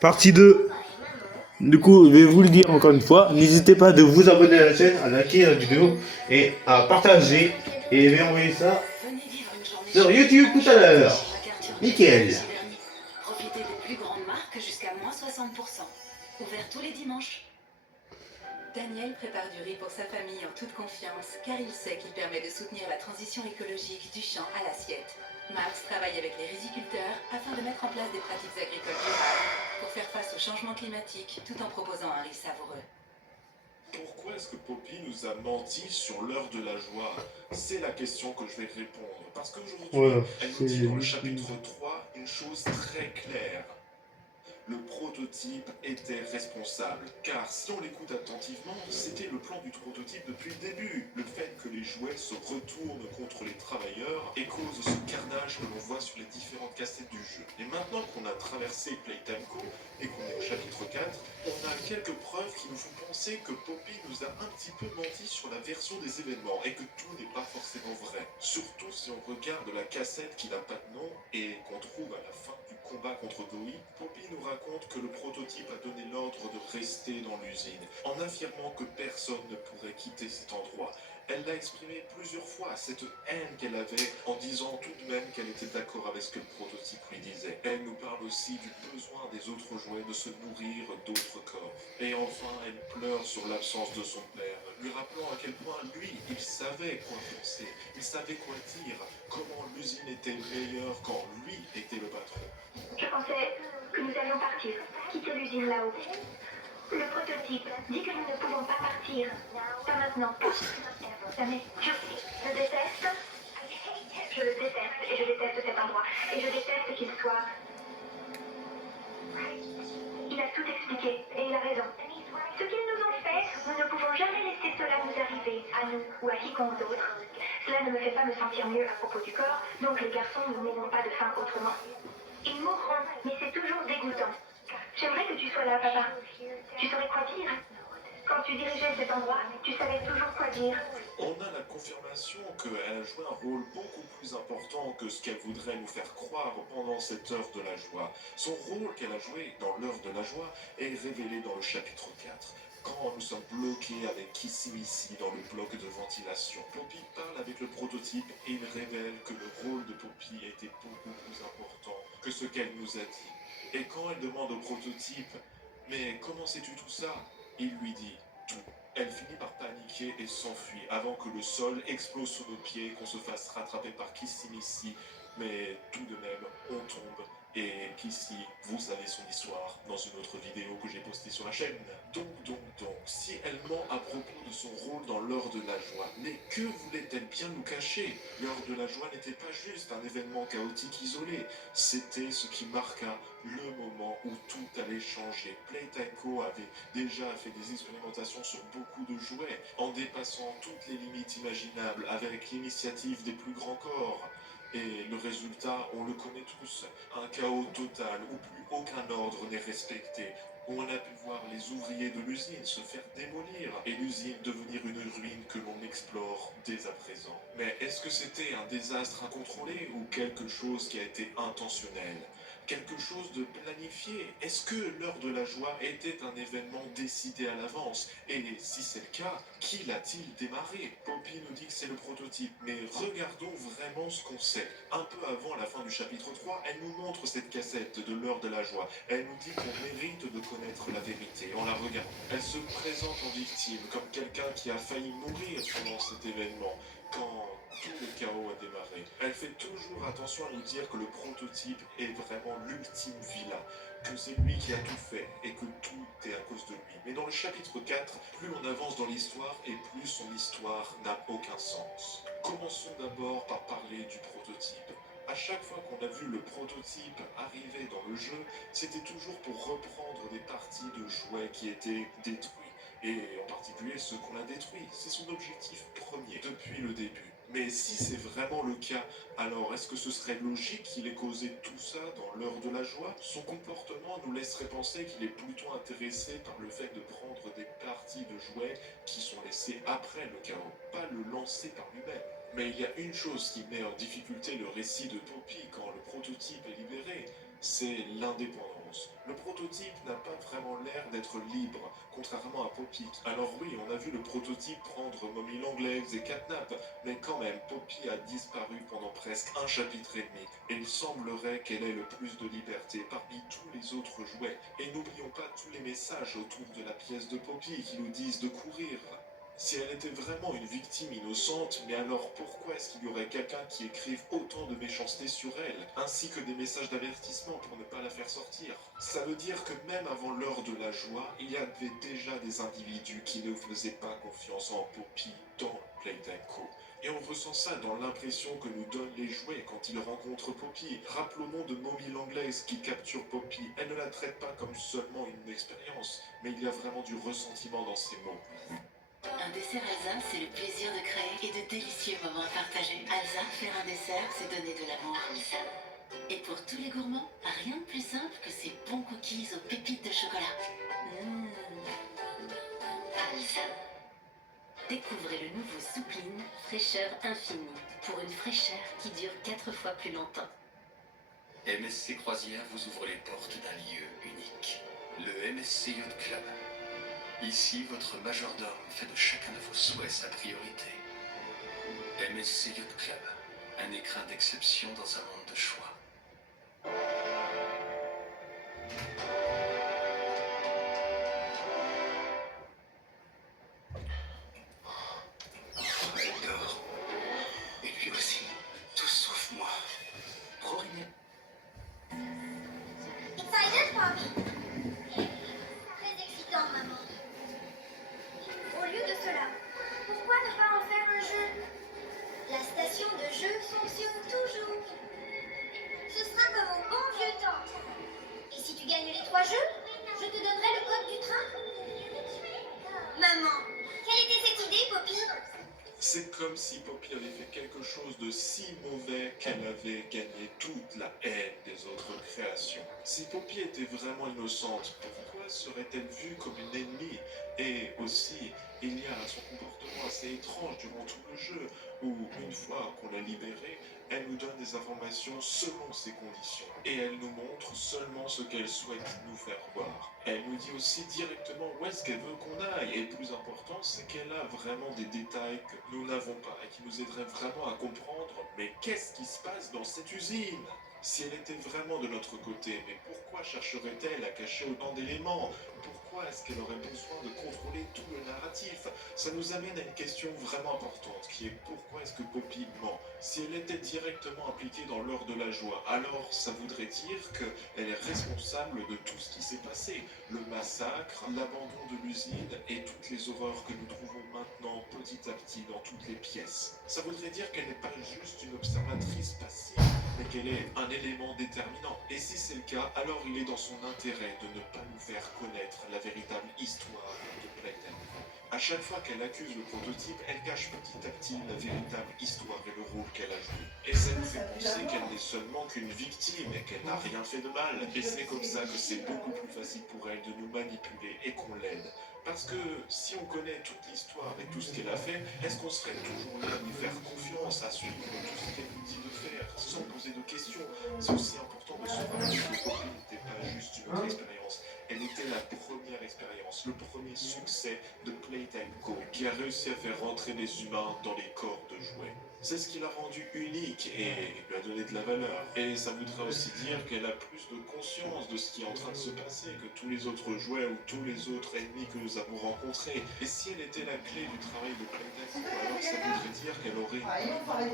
Partie 2. Du coup, je vais vous le dire encore une fois, n'hésitez pas de vous abonner à la chaîne, à liker la vidéo et à partager. Et je vais envoyer ça sur YouTube tout à l'heure. Nickel. Profitez des plus grandes marques jusqu'à moins 60%. Ouvert tous les dimanches. Daniel prépare du riz pour sa famille en toute confiance, car il sait qu'il permet de soutenir la transition écologique du champ à l'assiette. Max travaille avec les riziculteurs afin de mettre en place des pratiques agricoles durables pour faire face au changement climatique tout en proposant un riz savoureux. Pourquoi est-ce que Poppy nous a menti sur l'heure de la joie? C'est la question que je vais répondre. Parce qu'aujourd'hui, elle nous dit dans le chapitre 3 une chose très claire. Le prototype était responsable, car si on l'écoute attentivement, c'était le plan du prototype depuis le début. Le fait que les jouets se retournent contre les travailleurs et cause ce carnage que l'on voit sur les différentes cassettes du jeu. Et maintenant qu'on a traversé Playtime Co et qu'on est au chapitre 4, on a quelques preuves qui nous font penser que Poppy nous a un petit peu menti sur la version des événements et que tout n'est pas forcément vrai. Surtout si on regarde la cassette qui n'a pas de nom et qu'on trouve à la fin du combat contre Goi, Poppy nous raconte que le prototype a donné l'ordre de rester dans l'usine, en affirmant que personne ne pourrait quitter cet endroit. Elle l'a exprimé plusieurs fois, cette haine qu'elle avait, en disant tout de même qu'elle était d'accord avec ce que le prototype lui disait. Elle nous parle aussi du besoin des autres jouets de se nourrir d'autres corps. Et enfin, elle pleure sur l'absence de son père, lui rappelant à quel point lui, il savait quoi penser, il savait quoi dire, comment l'usine était meilleure quand lui était le patron. Je pensais que nous allions partir, quitter l'usine là-haut. Le prototype dit que nous ne pouvons pas partir. Pas maintenant, pas. Jamais. Je le déteste. Je le déteste et je déteste cet endroit. Et je déteste qu'il soit... Il a tout expliqué et il a raison. Ce qu'ils nous ont fait, nous ne pouvons jamais laisser cela nous arriver, à nous ou à quiconque d'autre. Cela ne me fait pas me sentir mieux à propos du corps, donc les garçons ne mourront pas de faim autrement. Ils mourront, mais c'est toujours dégoûtant. J'aimerais que tu sois là, papa. Tu saurais quoi dire. Quand tu dirigeais cet endroit, tu savais toujours quoi dire. On a la confirmation qu'elle a joué un rôle beaucoup plus important que ce qu'elle voudrait nous faire croire pendant cette heure de la joie. Son rôle qu'elle a joué dans l'heure de la joie est révélé dans le chapitre 4. Quand nous sommes bloqués avec Kissimisi dans le bloc de ventilation, Poppy parle avec le prototype et il révèle que le rôle de Poppy était beaucoup plus important que ce qu'elle nous a dit. Et quand elle demande au prototype « Mais comment sais-tu tout ça ?» il lui dit « Tout ». Elle finit par paniquer et s'enfuit avant que le sol explose sous nos pieds, qu'on se fasse rattraper par Kissimisi. Mais tout de même, on tombe. Et Kissy, vous savez son histoire dans une autre vidéo que j'ai postée sur la chaîne. Donc, si elle ment à propos de son rôle dans l'heure de la joie, mais que voulait-elle bien nous cacher? L'heure de la joie n'était pas juste un événement chaotique isolé, c'était ce qui marqua le moment où tout allait changer. Playtime Co avait déjà fait des expérimentations sur beaucoup de jouets, en dépassant toutes les limites imaginables avec l'initiative des plus grands corps. Et le résultat, on le connaît tous, un chaos total où plus aucun ordre n'est respecté, où on a pu voir les ouvriers de l'usine se faire démolir et l'usine devenir une ruine que l'on explore dès à présent. Mais est-ce que c'était un désastre incontrôlé ou quelque chose qui a été intentionnel? Quelque chose de planifié? Est-ce que l'heure de la joie était un événement décidé à l'avance? Et si c'est le cas, qui l'a-t-il démarré? Poppy nous dit que c'est le prototype, mais regardons vraiment ce qu'on sait. Un peu avant la fin du chapitre 3, elle nous montre cette cassette de l'heure de la joie. Elle nous dit qu'on mérite de connaître la vérité en la regardant. Elle se présente en victime, comme quelqu'un qui a failli mourir pendant cet événement, quand tout le chaos a démarré. Elle fait toujours attention à nous dire que le prototype est vraiment l'ultime vilain, que c'est lui qui a tout fait et que tout est à cause de lui. Mais dans le chapitre 4, plus on avance dans l'histoire et plus son histoire n'a aucun sens. Commençons d'abord par parler du prototype. À chaque fois qu'on a vu le prototype arriver dans le jeu, c'était toujours pour reprendre des parties de jouets qui étaient détruits. Et en particulier ceux qu'on a détruits. C'est son objectif premier depuis le début. Mais si c'est vraiment le cas, alors est-ce que ce serait logique qu'il ait causé tout ça dans l'heure de la joie? Son comportement nous laisserait penser qu'il est plutôt intéressé par le fait de prendre des parties de jouets qui sont laissées après le chaos, pas le lancer par lui-même. Mais il y a une chose qui met en difficulté le récit de Poppy quand le prototype est libéré, c'est l'indépendance. Le prototype n'a pas vraiment l'air d'être libre, contrairement à Poppy. Alors oui, on a vu le prototype prendre Mommy Longlegs et Catnap, mais quand même, Poppy a disparu pendant presque un chapitre et demi, et il semblerait qu'elle ait le plus de liberté parmi tous les autres jouets. Et n'oublions pas tous les messages autour de la pièce de Poppy qui nous disent de courir. Si elle était vraiment une victime innocente, mais alors pourquoi est-ce qu'il y aurait quelqu'un qui écrive autant de méchanceté sur elle, ainsi que des messages d'avertissement pour ne pas la faire sortir? Ça veut dire que même avant l'heure de la joie, il y avait déjà des individus qui ne faisaient pas confiance en Poppy dans Playtime Co. Et on ressent ça dans l'impression que nous donnent les jouets quand ils rencontrent Poppy. Rappelons-nous de Mommy Longlegs qui capture Poppy. Elle ne la traite pas comme seulement une expérience, mais il y a vraiment du ressentiment dans ses mots. Un dessert Alsa, c'est le plaisir de créer et de délicieux moments partagés. Alsa, faire un dessert, c'est donner de l'amour. Et pour tous les gourmands, rien de plus simple que ces bons cookies aux pépites de chocolat. Alsa. Découvrez le nouveau Soupline, fraîcheur infinie, pour une fraîcheur qui dure 4 fois plus longtemps. MSC Croisière vous ouvre les portes d'un lieu unique, le MSC Yacht Club. Ici, votre majordome fait de chacun de vos souhaits sa priorité. MSC Yacht Club, un écrin d'exception dans un monde de choix. Elle dort. Et lui aussi. Tous sauf moi. Proriné. Excited, Bobby? Très excitant, maman. Au lieu de cela, pourquoi ne pas en faire un jeu? La station de jeu fonctionne toujours. Ce sera comme au bon vieux temps. Et si tu gagnes les 3 jeux, je te donnerai le code du train. Maman, quelle était cette idée, Poppy? C'est comme si Poppy avait fait quelque chose de si mauvais qu'elle avait gagné toute la haine des autres créations. Si Poppy était vraiment innocente, pourquoi serait-elle vue comme une ennemie? Et aussi, il y a son comportement assez étrange durant tout le jeu, où une fois qu'on l'a libérée, elle nous donne des informations selon ses conditions. Et elle nous montre seulement ce qu'elle souhaite nous faire voir. Elle nous dit aussi directement où est-ce qu'elle veut qu'on aille. Et le plus important, c'est qu'elle a vraiment des détails que nous n'avons pas et qui nous aideraient vraiment à comprendre, mais qu'est-ce qui se passe dans cette usine? Si elle était vraiment de notre côté, mais pourquoi chercherait-elle à cacher autant d'éléments? Pourquoi est-ce qu'elle aurait besoin de contrôler tout le narratif? Ça nous amène à une question vraiment importante, qui est pourquoi est-ce que Poppy ment? Si elle était directement impliquée dans l'heure de la joie, alors ça voudrait dire qu'elle est responsable de tout ce qui s'est passé. Le massacre, l'abandon de l'usine et toutes les horreurs que nous trouvons maintenant petit à petit dans toutes les pièces. Ça voudrait dire qu'elle n'est pas juste une observatrice passive, mais qu'elle est un élément déterminant. Et si c'est le cas, alors il est dans son intérêt de ne pas nous faire connaître la véritable histoire de Playtime. À chaque fois qu'elle accuse le prototype, elle cache petit à petit la véritable histoire et le rôle qu'elle a joué. Et ça nous fait penser qu'elle n'est seulement qu'une victime et qu'elle n'a rien fait de mal. Et c'est comme ça que c'est beaucoup plus facile pour elle de nous manipuler et qu'on l'aide. Parce que si on connaît toute l'histoire et tout ce qu'elle a fait, est-ce qu'on serait toujours là à lui faire confiance, à suivre tout ce qu'elle nous dit de faire, sans poser de questions? C'est aussi important de se rappeler que Poppy n'était pas juste une autre expérience. Elle était la première expérience, le premier succès de Playtime Co, qui a réussi à faire rentrer des humains dans les corps de jouets. C'est ce qui l'a rendue unique et lui a donné de la valeur. Et ça voudrait aussi dire qu'elle a plus de conscience de ce qui est en train de se passer que tous les autres jouets ou tous les autres ennemis que nous avons rencontrés. Et si elle était la clé du travail de Playtime Co, alors ça voudrait dire qu'elle aurait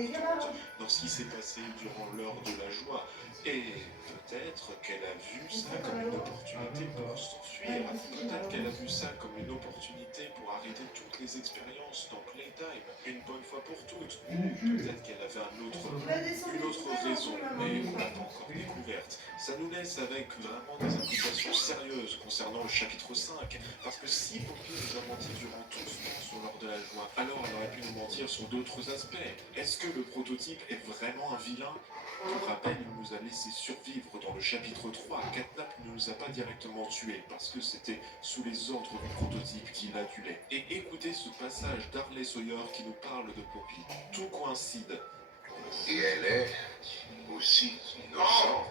une doute dans ce qui s'est passé durant l'heure de la joie. Et peut-être qu'elle a vu ça comme une opportunité pour s'enfuir. Peut-être qu'elle a vu ça comme une opportunité pour arrêter toutes les expériences dans Playtime, une bonne fois pour toutes. Peut-être qu'elle avait une autre raison, mais on l'a pas encore découverte. Ça nous laisse avec vraiment des implications sérieuses concernant le chapitre 5. Parce que si Poppy nous a menti durant tout ce temps sur l'heure de la joie, alors elle aurait pu nous mentir sur d'autres aspects. Est-ce que le prototype est vraiment un vilain? Pour rappel, il nous a laissé survivre dans le chapitre 3. Catnap ne nous a pas directement tués parce que c'était sous les ordres du prototype qu'il adulait. Et écoutez ce passage d'Harley Sawyer qui nous parle de Poppy. Tout coïncide. Et elle est aussi innocente.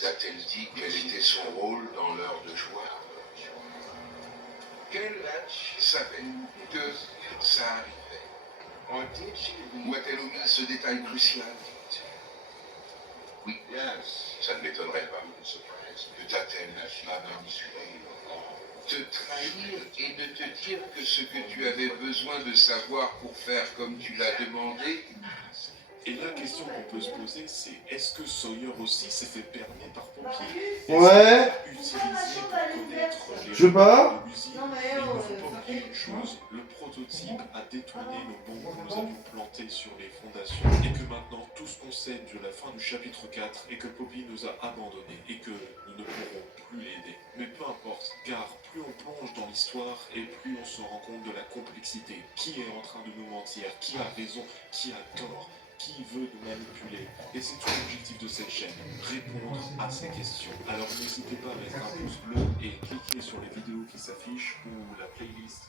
T'a-t-elle dit quel était son rôle dans l'heure de joie? Qu'elle savait que ça arrivait. Ou a-t-elle omis ce détail crucial? Oui, ça ne m'étonnerait pas. Que t'a-t-elle aventuré? Te trahir et de te dire que ce que tu avais besoin de savoir pour faire comme tu l'as demandé. Et la question qu'on peut se poser, c'est est-ce que Sawyer aussi s'est fait berner par Poppy? Ouais. Utilisé pour connaître les Je sais pas. de l'usine. Mais il ne faut pas oublier une chose, le prototype a détourné nos bombes que nous avions plantées sur les fondations et que maintenant tout ce qu'on sait de la fin du chapitre 4 est que Poppy nous a abandonnés et que nous ne pourrons plus l'aider. Mais peu importe, car plus on plonge dans l'histoire et plus on se rend compte de la complexité. Qui est en train de nous mentir? Qui a raison? Qui a tort? Qui veut nous manipuler? Et c'est tout l'objectif de cette chaîne, répondre à ces questions. Alors n'hésitez pas à mettre un pouce bleu et cliquer sur les vidéos qui s'affichent ou la playlist